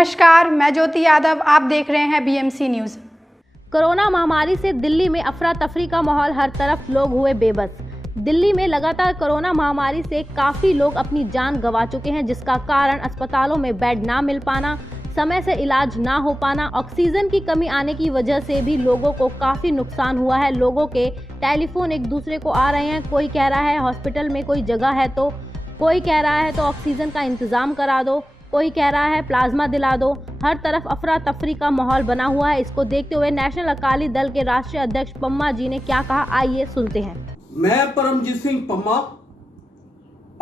नमस्कार, मैं ज्योति यादव। आप देख रहे हैं बीएमसी न्यूज़। कोरोना महामारी से दिल्ली में अफरा तफरी का माहौल, हर तरफ लोग हुए बेबस। दिल्ली में लगातार कोरोना महामारी से काफ़ी लोग अपनी जान गंवा चुके हैं, जिसका कारण अस्पतालों में बेड ना मिल पाना, समय से इलाज ना हो पाना, ऑक्सीजन की कमी आने की वजह से भी लोगों को काफ़ी नुकसान हुआ है। लोगों के टेलीफोन एक दूसरे को आ रहे हैं। कोई कह रहा है हॉस्पिटल में कोई जगह है, तो कोई कह रहा है तो ऑक्सीजन का इंतज़ाम करा दो, कोई कह रहा है प्लाज्मा दिला दो। हर तरफ अफरा तफरी का माहौल बना हुआ है। इसको देखते हुए नेशनल अकाली दल के राष्ट्रीय अध्यक्ष पम्मा जी ने क्या कहा, आइए सुनते हैं। मैं परमजीत सिंह पम्मा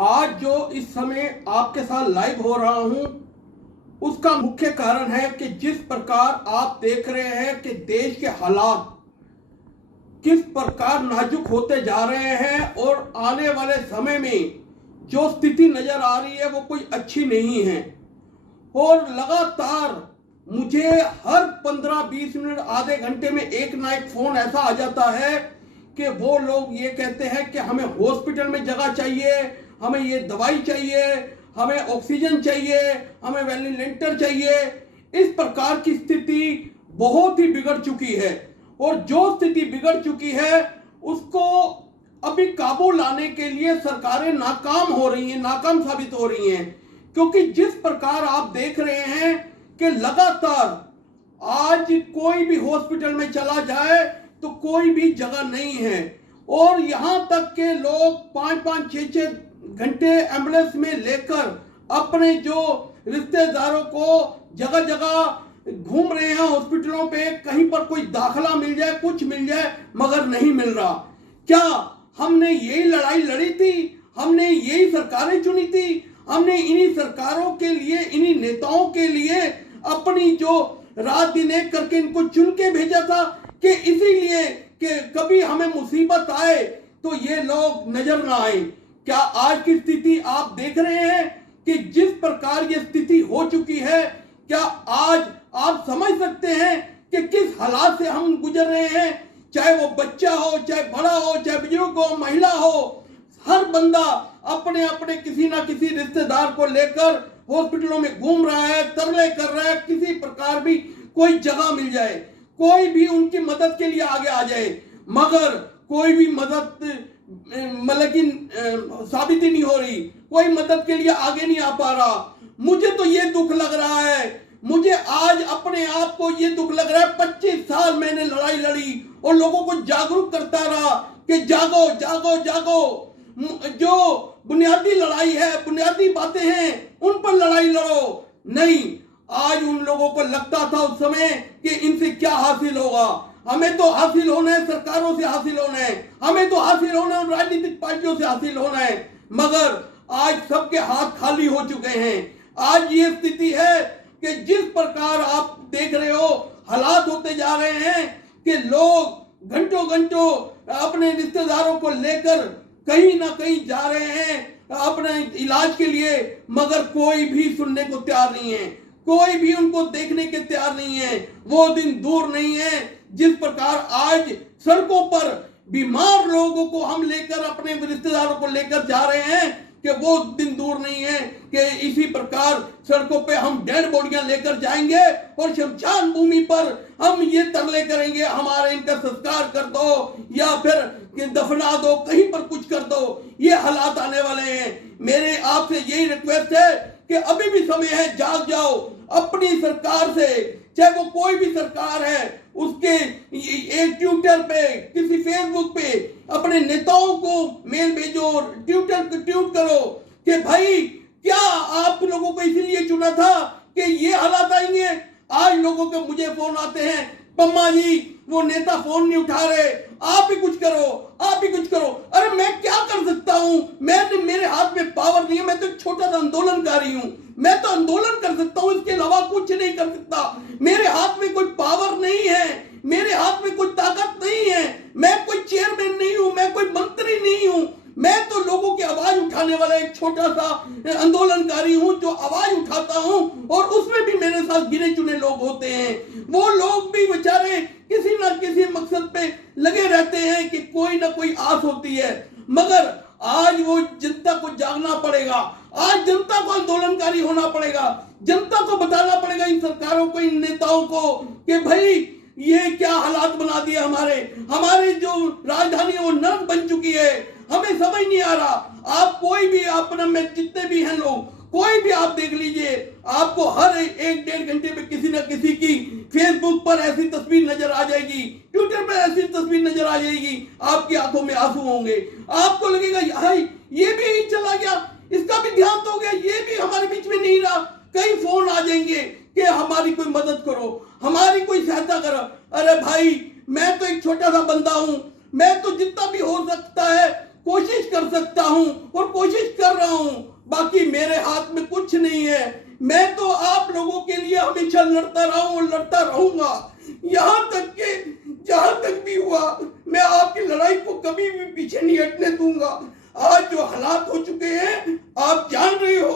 आज जो इस समय आपके साथ लाइव हो रहा हूं, उसका मुख्य कारण है कि जिस प्रकार आप देख रहे हैं कि देश के हालात किस प्रकार नाजुक होते जा रहे हैं और आने वाले समय में जो स्थिति नजर आ रही है वो कोई अच्छी नहीं है। और लगातार मुझे हर 15-20 मिनट, आधे घंटे में एक ना एक फोन ऐसा आ जाता है कि वो लोग ये कहते हैं कि हमें हॉस्पिटल में जगह चाहिए, हमें ये दवाई चाहिए, हमें ऑक्सीजन चाहिए, हमें वेंटिलेटर चाहिए। इस प्रकार की स्थिति बहुत ही बिगड़ चुकी है और जो स्थिति बिगड़ चुकी है उसको अभी काबू लाने के लिए सरकारें नाकाम हो रही हैं, नाकाम साबित हो रही हैं। क्योंकि जिस प्रकार आप देख रहे हैं कि लगातार आज कोई भी हॉस्पिटल में चला जाए तो कोई भी जगह नहीं है और यहां तक के लोग 5-5, 6-6 घंटे एम्बुलेंस में लेकर अपने जो रिश्तेदारों को जगह जगह घूम रहे हैं हॉस्पिटलों पे, कहीं पर कोई दाखला मिल जाए, कुछ मिल जाए, मगर नहीं मिल रहा। क्या हमने यही लड़ाई लड़ी थी? हमने यही सरकारें चुनी थी? हमने इन्हीं सरकारों के लिए, इन्हीं नेताओं के लिए अपनी जो रात दिन एक करके इनको चुन के भेजा था कि इसीलिए कि कभी हमें मुसीबत आए तो ये लोग नजर ना आए। क्या आज की स्थिति आप देख रहे हैं कि जिस प्रकार ये स्थिति हो चुकी है, क्या आज आप समझ सकते हैं कि किस हालात से हम गुजर रहे हैं? चाहे वो बच्चा हो, चाहे बड़ा हो, चाहे बुजुर्ग हो, महिला हो, हर बंदा अपने अपने किसी ना किसी रिश्तेदार को लेकर हॉस्पिटलों में घूम रहा है, तरले कर रहा है, किसी प्रकार भी कोई जगह मिल जाए, कोई भी उनकी मदद के लिए आगे आ जाए, मगर कोई भी मदद मतलब कि साबित ही नहीं हो रही, कोई मदद के लिए आगे नहीं आ पा रहा। मुझे तो ये दुख लग रहा है, मुझे आज अपने आप को ये दुख लग रहा है। 25 साल मैंने लड़ाई लड़ी और लोगों को जागरूक करता रहा कि जागो जागो जागो, जो बुनियादी लड़ाई है, बुनियादी बातें हैं, उन पर लड़ाई लड़ो। नहीं, आज उन लोगों को लगता था उस समय कि इनसे क्या हासिल होगा, हमें तो हासिल होना है, सरकारों से हासिल होना है, हमें तो हासिल होना है, राजनीतिक पार्टियों से हासिल होना है, मगर आज सबके हाथ खाली हो चुके हैं। आज ये स्थिति है कि जिस प्रकार आप देख रहे हो हालात होते जा रहे हैं कि लोग घंटों घंटों अपने रिश्तेदारों को लेकर कहीं ना कहीं जा रहे हैं अपने इलाज के लिए, मगर कोई भी सुनने को तैयार नहीं है, कोई भी उनको देखने के तैयार नहीं है। वो दिन दूर नहीं है जिस प्रकार आज सड़कों पर बीमार लोगों को हम लेकर, अपने रिश्तेदारों को लेकर जा रहे हैं, कि वो दिन दूर नहीं है कि इसी प्रकार सड़कों पे हम डेड बॉडियां लेकर जाएंगे और शमशान भूमि पर हम ये तरले करेंगे, हमारे इनका संस्कार कर दो या फिर दफना दो, कहीं पर कुछ कर दो। ये हालात आने वाले हैं। मेरे आपसे यही रिक्वेस्ट है कि अभी भी समय है, जाग जाओ। अपनी सरकार से, चाहे वो कोई भी सरकार है, उसके एक ट्विटर पे, किसी फेसबुक पे अपने नेताओं को मेल भेजो, ट्वीट करो कि भाई क्या आप लोगों को इसीलिए चुना था कि ये हालात आएंगे। आज लोगों के मुझे फोन आते हैं, पम्मा जी वो नेता फोन नहीं उठा रहे, आप ही कुछ करो, आप ही कुछ करो। अरे मैं क्या कर सकता हूं? मेरे हाथ में पावर नहीं है, मैं तो छोटा सा आंदोलनकारी हूं, मैं तो आंदोलन कर सकता हूं, इसके अलावा कुछ नहीं कर सकता। मेरे हाथ में कोई पावर नहीं है, मेरे हाथ में कोई ताकत नहीं है, मैं कोई चेयरमैन नहीं हूं, मैं कोई मंत्री नहीं हूं, मैं तो लोगों की आवाज उठाने वाला एक छोटा सा आंदोलनकारी हूं जो आवाज उठाता हूं, और उसमें भी मेरे साथ गिने चुने लोग होते हैं। वो लोग भी बेचारे किसी ना किसी मकसद पे लगे रहते हैं कि कोई ना कोई आस होती है, मगर आज वो जनता को जागना पड़ेगा। आज जनता को आंदोलनकारी होना पड़ेगा, जनता को बताना पड़ेगा इन सरकारों को, इन नेताओं को कि भाई ये क्या हालात बना दिए हमारे जो राजधानी है वो नर्क बन चुकी है। हमें समझ नहीं आ रहा। आप कोई भी अपने में जितने भी हैं लोग, कोई भी आप देख लीजिए, आपको हर 1-1.5 घंटे में किसी न किसी की फेसबुक पर ऐसी तस्वीर नजर आ जाएगी, ट्विटर पर ऐसी तस्वीर नजर आ जाएगी, आपकी आंखों में आंसू होंगे। आपको लगेगा हाय ये भी चला गया, इसका भी ध्यान हो गया, ये भी हमारे बीच में नहीं रहा। कई फोन आ जाएंगे कि हमारी कोई मदद करो, हमारी कोई सहायता करो। अरे भाई मैं तो एक छोटा सा बंदा हूं, मैं तो जितना भी हो सकता है कोशिश कर सकता हूं और कोशिश कर रहा हूं। बाकी मेरे हाथ में कुछ नहीं है। मैं तो आप लोगों के लिए हमेशा लड़ता रहा हूं और लड़ता रहूंगा, यहां तक कि जहां तक भी हुआ मैं आपकी लड़ाई को कभी भी पीछे नहीं हटने दूंगा। आज जो हालात हो चुके हैं आप जान रहे हो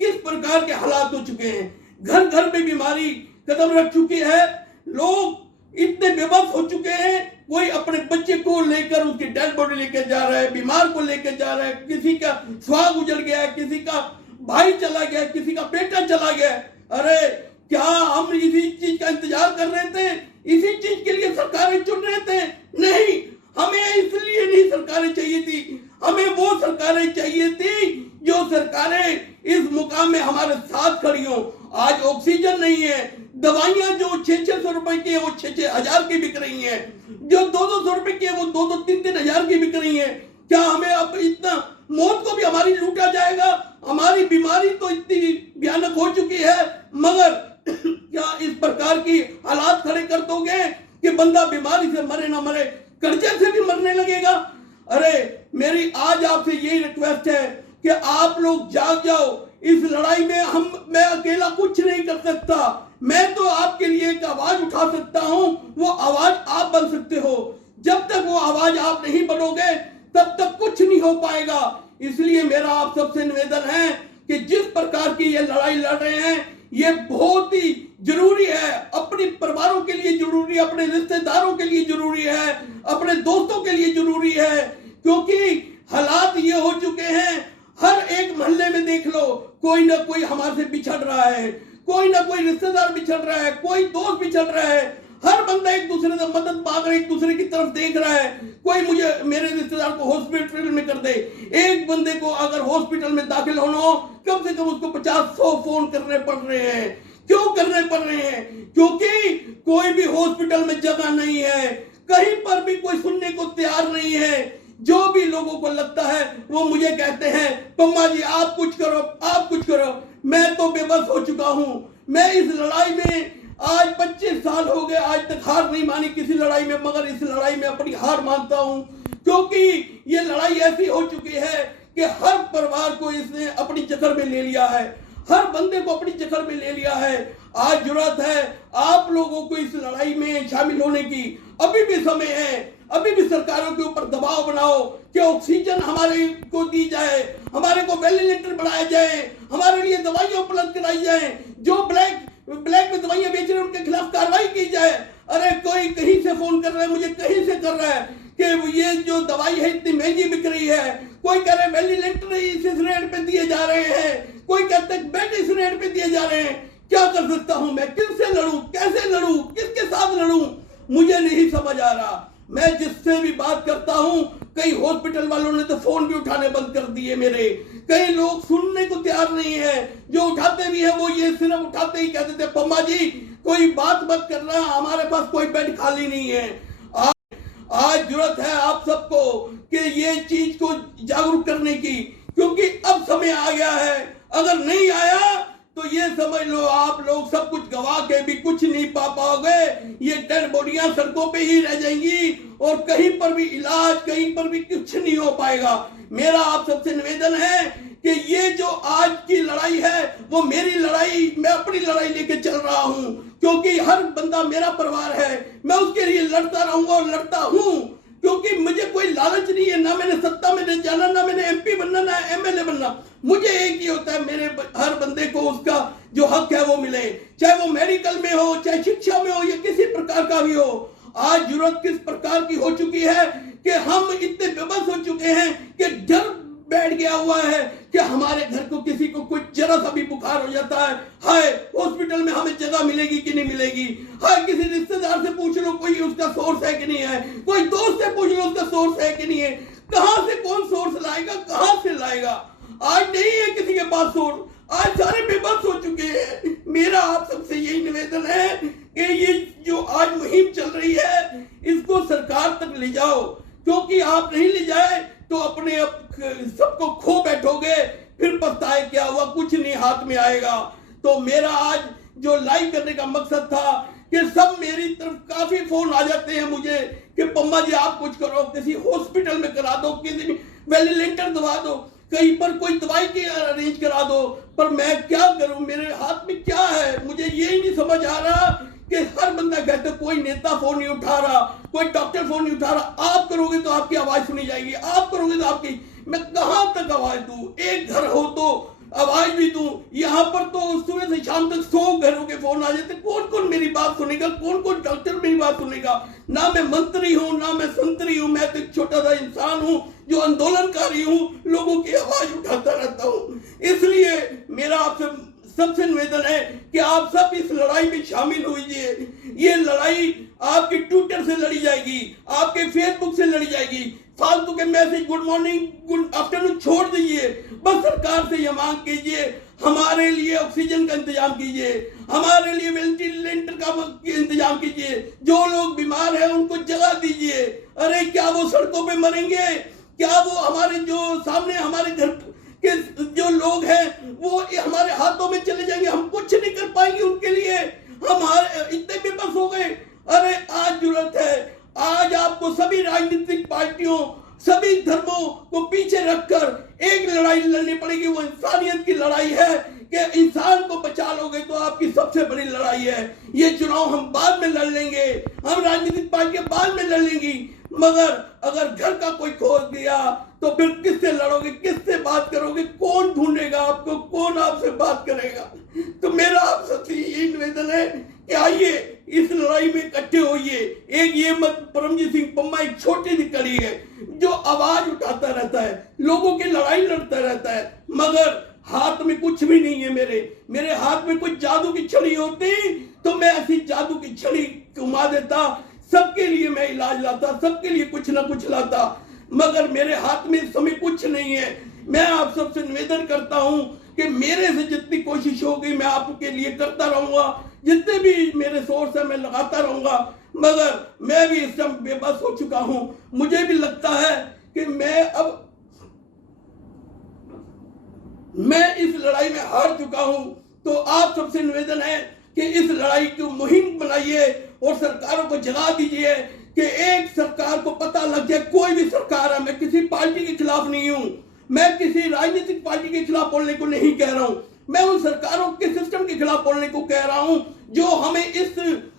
किस प्रकार के हालात हो चुके हैं। घर घर में बीमारी कदम रख चुकी है, लोग इतने बेबस हो चुके हैं। कोई अपने बच्चे को लेकर उसकी डेड बॉडी लेकर जा रहा है, बीमार को लेकर जा रहा है, किसी का सुहाग उजड़ गया है, किसी का भाई चला गया, किसी का बेटा चला गया। अरे क्या हम इसी चीज का इंतजार कर रहे थे? इसी चीज के लिए सरकारें चुन रहे थे? नहीं, हमें इसलिए नहीं सरकारें चाहिए थी, हमें वो सरकारें चाहिए थी जो सरकारें इस मुकाम में हमारे साथ खड़ी हो। आज ऑक्सीजन नहीं है, दवाइयां जो 600-600 रुपए की है वो 6-6 हजार की बिक रही हैं, जो 200-200 रुपए की है वो 2-3 हजार की बिक रही है। क्या हमें अब इतना मौत को भी हमारी लूटा जाएगा? हमारी बीमारी तो इतनी भयानक हो चुकी है, मगर क्या इस प्रकार की हालात खड़े कर दोगे कि बंदा बीमारी से मरे ना मरे, कर्जे से भी मरने लगेगा? अरे मेरी आज आपसे यही रिक्वेस्ट है कि आप लोग जाग जाओ। इस लड़ाई में मैं अकेला कुछ नहीं कर सकता। मैं तो आपके लिए एक आवाज उठा सकता हूं, वो आवाज आप बन सकते हो। जब तक वो आवाज आप नहीं बनोगे तब तक कुछ नहीं हो पाएगा। इसलिए मेरा आप सबसे निवेदन है कि जिस प्रकार की ये लड़ाई लड़ रहे हैं ये बहुत ही जरूरी है, अपने परिवारों के लिए जरूरी है, अपने रिश्तेदारों के लिए जरूरी है, अपने दोस्तों के लिए जरूरी है। क्योंकि हालात ये हो चुके हैं, हर एक मोहल्ले में देख लो कोई ना कोई हमारे से बिछड़ रहा है, कोई ना कोई रिश्तेदार बिछड़ रहा है, कोई दोस्त बिछड़ रहा है। हर बंदा एक दूसरे से मदद मांग रहा है, एक दूसरे की तरफ देख रहा है। कोई मुझे मेरे रिश्तेदार को हॉस्पिटल में कर दे, एक बंदे को अगर हॉस्पिटल में दाखिल होना हो कम से कम उसको 50-100 फोन करने पड़ रहे हैं। क्यों करने पड़ रहे हैं? क्योंकि कोई भी हॉस्पिटल में जगह नहीं है, कहीं पर भी कोई सुनने को तैयार नहीं है। जो भी लोगों को लगता है वो मुझे कहते हैं पम्मा जी आप कुछ करो, आप कुछ करो। मैं तो बेबस हो चुका हूं। मैं इस लड़ाई में आज 25 साल हो गए, आज तक हार नहीं मानी किसी लड़ाई में, मगर इस लड़ाई में अपनी हार मानता हूं। क्योंकि ये लड़ाई ऐसी हो चुकी है कि हर परिवार को इसने अपनी जकड़ में ले लिया है, हर बंदे को अपनी जकड़ में ले लिया है। आज जरूरत है आप लोगों को इस लड़ाई में शामिल होने की। अभी भी समय है, अभी भी सरकारों के ऊपर दबाव बनाओ कि ऑक्सीजन हमारे को दी जाए, हमारे को वेंटिलेटर बढ़ाया जाए, हमारे लिए दवाइयां उपलब्ध कराई जाए, जो ब्लैक में दवाइयां बेच रहे हैं उनके खिलाफ कार्रवाई की जाए। अरे कोई कहीं से फोन कर रहा है, मुझे कहीं से कर रहा है कि ये जो दवाई है इतनी महंगी बिक रही है। कोई कह रहे हैं वेंटिलेटर इस रेट पे दिए जा रहे हैं, कोई कहते हैं बेड इस रेट पे दिए जा रहे हैं। क्या कर सकता हूं मैं? किससे लड़ूं, कैसे लड़ूं, किसके साथ लड़ूं? मुझे नहीं समझ आ रहा। मैं जिससे भी बात करता हूं, कई हॉस्पिटल वालों ने तो फोन भी उठाने बंद कर दिए मेरे। कई लोग सुनने को तैयार नहीं है, जो उठाते भी है वो ये सिर्फ उठाते ही कहते थे पम्मा जी कोई बात मत करना, हमारे पास कोई बेड खाली नहीं है। आज जरूरत है आप सबको कि ये चीज को जागरूक करने की, क्योंकि अब समय आ गया है। अगर नहीं आया तो ये समझ लो आप लोग सब कुछ गवा के भी कुछ नहीं पा पाओगे। ये डेड बॉडियां सड़कों पे ही रह जाएंगी और कहीं पर भी इलाज, कहीं पर भी कुछ नहीं हो पाएगा। मेरा आप सबसे निवेदन है कि ये जो आज की लड़ाई है वो मेरी लड़ाई, मैं अपनी लड़ाई लेके चल रहा हूं। क्योंकि हर बंदा मेरा परिवार है, मैं उसके लिए लड़ता रहूंगा और लड़ता हूं। क्योंकि मुझे कोई लालच नहीं है, ना मैंने सत्ता में जाना, ना मैंने एमपी बनना, ना एमएलए बनना। मुझे एक ही होता है, मेरे हर बंदे को उसका जो हक है वो मिले, चाहे वो मेडिकल में हो, चाहे शिक्षा में हो, या किसी प्रकार का भी हो। आज जरूरत किस प्रकार की हो चुकी है कि हम इतने बेबस हो चुके हैं कि डर बैठ गया हुआ है कि हमारे घर को किसी को कुछ जरा सा भी बुखार हो जाता है, हाय हॉस्पिटल में हमें जगह मिलेगी कि नहीं मिलेगी, हाय किसी रिश्तेदार से पूछ लो कोई उसका सोर्स है कि नहीं है, कोई दोस्त से पूछ लो उसका सोर्स है कि नहीं है, कहां से कौन सोर्स लाएगा, कहां से लाएगा। आज नहीं है किसी के पास सोर्स, आज सारे बेबस हो चुके हैं। मेरा आप सबसे यही निवेदन है कि ये जो आज मुहिम चल रही है इसको सरकार तक ले जाओ, क्योंकि आप नहीं ले जाए तो अपने सबको खो बैठोगे, फिर पछताए क्या हुआ, कुछ नहीं हाथ में आएगा। तो मेरा आज जो लाइव करने का मकसद था कि सब मेरी तरफ काफी फोन आ जाते हैं मुझे कि पम्मा जी आप कुछ करो, किसी हॉस्पिटल में करा दो, किसी वेंटिलेटर दवा दो, कहीं पर कोई दवाई की अरेंज करा दो, पर मैं क्या करूं, मेरे हाथ में क्या है, मुझे यही नहीं समझ आ रहा कि हर बंदा कहते कोई नेता फोन नहीं उठा रहा, कोई डॉक्टर फोन नहीं उठा रहा। आप करोगे तो आपकी आवाज सुनी जाएगी, आप करोगे तो आपकी, मैं कहां तक आवाज दूं, एक घर हो तो आवाज भी दूं, यहाँ पर तो सुबह से शाम तक 100 घरों के फोन आ जाते, कौन कौन मेरी बात सुनेगा, कौन कौन डॉक्टर मेरी बात सुनेगा। ना मैं मंत्री हूं, ना मैं संतरी हूं, मैं तो एक छोटा सा इंसान हूं जो आंदोलनकारी हूं, लोगों की आवाज उठाता रहता हूं। इसलिए मेरा आपसे सबसे निवेदन है कि आप सब इस लड़ाई में शामिल होइए। ये लड़ाई आपके ट्विटर से लड़ी जाएगी, आपके फेसबुक से लड़ी जाएगी। फालतू के message good morning good afternoon छोड़ दीजिए, बस सरकार से ये मांग कीजिए हमारे लिए ऑक्सीजन का इंतजाम कीजिए, हमारे लिए वेंटिलेटर का इंतजाम कीजिए, जो लोग बीमार हैं उनको जगह दीजिए। अरे क्या वो सड़कों पे मरेंगे, क्या वो हमारे जो सामने हमारे घर के जो लोग हैं वो हमारे हाथों में चले जाएंगे, हम कुछ नहीं कर पाएंगे उनके लिए, हम इतने बेबस हो गए। अरे आज जरूरत है, आज आपको सभी राजनीतिक पार्टियों, सभी धर्मों को पीछे रखकर एक लड़ाई लड़नी पड़ेगी, वो इंसानियत की लड़ाई है कि इंसान को बचा लोगे तो आपकी सबसे बड़ी लड़ाई है। ये चुनाव हम बाद में लड़ लेंगे, हम राजनीतिक पार्टियां बाद में लड़ लेंगी, मगर अगर घर का कोई खोज दिया तो फिर किससे लड़ोगे, किससे बात करोगे, कौन ढूंढेगा आपको, कौन आपसे बात करेगा। तो मेरा आप सबसे ये निवेदन है कि आइए इस लड़ाई में इकट्ठे होइए। एक ये मत परमजीत सिंह पम्मा एक छोटी सी कड़ी है जो आवाज उठाता रहता है, लोगों की लड़ाई लड़ता रहता है, मगर हाथ में कुछ भी नहीं है। मेरे हाथ में कोई जादू की छड़ी होती तो मैं ऐसी जादू की छड़ी घुमा देता, सबके लिए मैं इलाज लाता, सबके लिए कुछ ना कुछ लाता, मगर मेरे हाथ में इस समय कुछ नहीं है। मैं आप सबसे निवेदन करता हूं कि मेरे से जितनी कोशिश होगी मैं आपके लिए करता रहूंगा, जितने भी मेरे सोर्स है मैं लगाता रहूंगा, मगर मैं भी इस समय बेबस हो चुका हूं। मुझे भी लगता है कि मैं इस लड़ाई में हार चुका हूं। तो आप सबसे निवेदन है कि इस लड़ाई की मुहिम बनाइए और सरकारों को जगा दीजिए कि एक सरकार को पता लग जाए, कोई भी सरकार है, मैं किसी पार्टी के खिलाफ नहीं हूं, मैं किसी राजनीतिक पार्टी के खिलाफ बोलने को नहीं कह रहा हूं, मैं उन सरकारों के सिस्टम के खिलाफ बोलने को कह रहा हूं जो हमें इस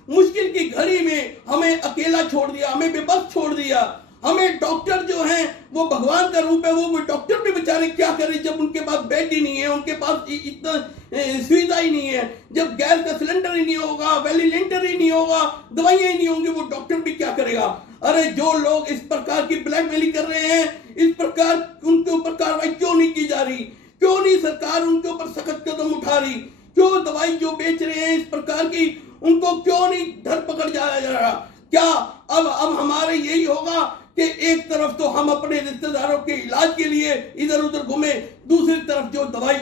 मुश्किल की घड़ी में हमें अकेला छोड़ दिया, हमें बेबस छोड़ दिया। हमें डॉक्टर जो हैं वो भगवान का रूप है, वो डॉक्टर भी बेचारे क्या करें जब उनके पास बेड ही नहीं है, उनके पास इतना सुविधा ही नहीं है, जब गैस का सिलेंडर ही नहीं होगा, वेंटिलेटर ही नहीं होगा, दवाइयां ही नहीं होंगी, वो डॉक्टर भी क्या करेगा। अरे जो लोग इस प्रकार की ब्लैकमेलिंग कर रहे हैं, इस प्रकार उनके ऊपर कार्रवाई क्यों नहीं की जा रही, क्यों नहीं सरकार उनके ऊपर सख्त कदम उठा रही, क्यों दवाई जो बेच रहे हैं इस प्रकार की उनको क्यों नहीं धरपकड़ जाया जा रहा। क्या अब हमारे यही होगा कि एक तरफ तो हम अपने रिश्तेदारों के इलाज के लिए इधर उधर घूमे, दूसरी तरफ जो दवाई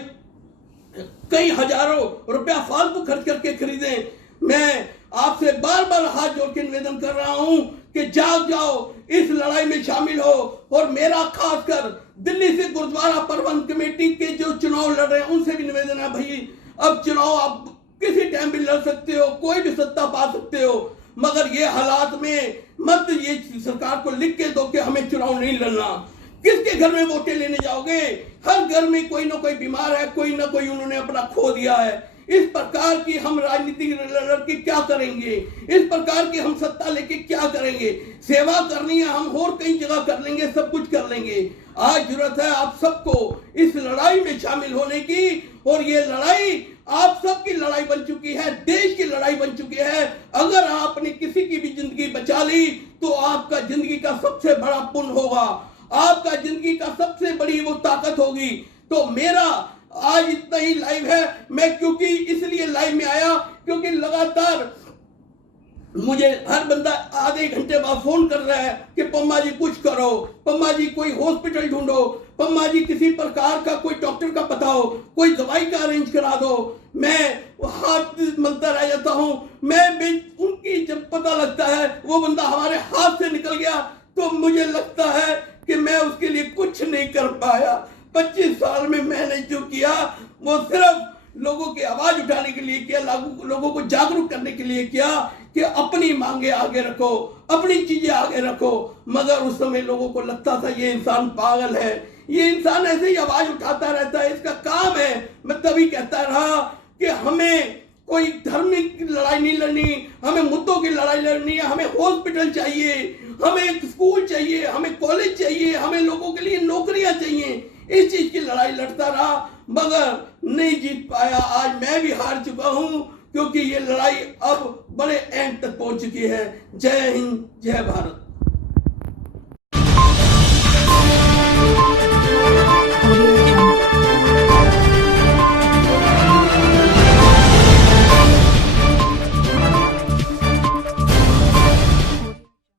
कई हजारों रुपया फालतू खर्च करके खरीदें। मैं आपसे बार बार हाथ जोड़ के निवेदन कर रहा हूं कि जाग जाओ, इस लड़ाई में शामिल हो। और मेरा खासकर दिल्ली से गुरुद्वारा प्रबंध कमेटी के जो चुनाव लड़ रहे हैं उनसे भी निवेदन है, भाई अब चुनाव आप किसी टाइम भी लड़ सकते हो, कोई भी सत्ता पा सकते हो, मगर ये हालात में मत ये सरकार को लिख के दो कि हमें चुनाव नहीं लड़ना। किसके घर में वोटें लेने जाओगे? हर घर में कोई ना कोई बीमार है, कोई ना कोई उन्होंने अपना खो दिया है। इस प्रकार की हम राजनीति लड़ के क्या करेंगे? इस प्रकार की हम सत्ता लेके क्या करेंगे? सेवा करनी है हम और कई जगह कर लेंगे, सब कुछ कर लेंगे। आज जरूरत है आप सबको इस लड़ाई में शामिल होने की, और ये लड़ाई आप सबकी लड़ाई बन चुकी है, देश की लड़ाई बन चुकी है। अगर आपने किसी की भी जिंदगी बचा ली तो आपका जिंदगी का सबसे बड़ा पुण्य होगा। आपका जिंदगी का सबसे बड़ी वो ताकत होगी। तो मेरा आज इतना ही लाइव है। मैं क्योंकि इसलिए लाइव में आया क्योंकि लगातार मुझे हर बंदा आधे घंटे बाद फोन कर रहा है कि पम्मा जी कुछ करो, पम्मा जी कोई हॉस्पिटल ढूंढो, पम्मा जी किसी प्रकार का कोई डॉक्टर का पता हो, कोई दवाई का अरेंज करा दो। मैं हाथ मलता रह जाता हूं। उनकी जब पता लगता है वो बंदा हमारे हाथ से निकल गया तो मुझे लगता है कि मैं उसके लिए कुछ नहीं कर पाया। 25 साल में मैंने जो किया वो सिर्फ लोगों की आवाज उठाने के लिए किया, लोगों को जागरूक करने के लिए किया कि अपनी मांगे आगे रखो, अपनी चीजें आगे रखो। मगर उस समय लोगों को लगता था ये इंसान पागल है, ये इंसान ऐसे ही आवाज उठाता रहता है, इसका काम है। मैं तभी कहता रहा कि हमें कोई धार्मिक लड़ाई नहीं लड़नी, हमें मुद्दों की लड़ाई लड़नी है। हमें हॉस्पिटल चाहिए, हमें एक स्कूल चाहिए, हमें कॉलेज चाहिए, हमें लोगों के लिए नौकरियां चाहिए। इस चीज की लड़ाई लड़ता रहा मगर नहीं जीत पाया। आज मैं भी हार चुका हूं क्योंकि ये लड़ाई अब बड़े एंड तक पहुंच चुकी है। जय हिंद, जय भारत।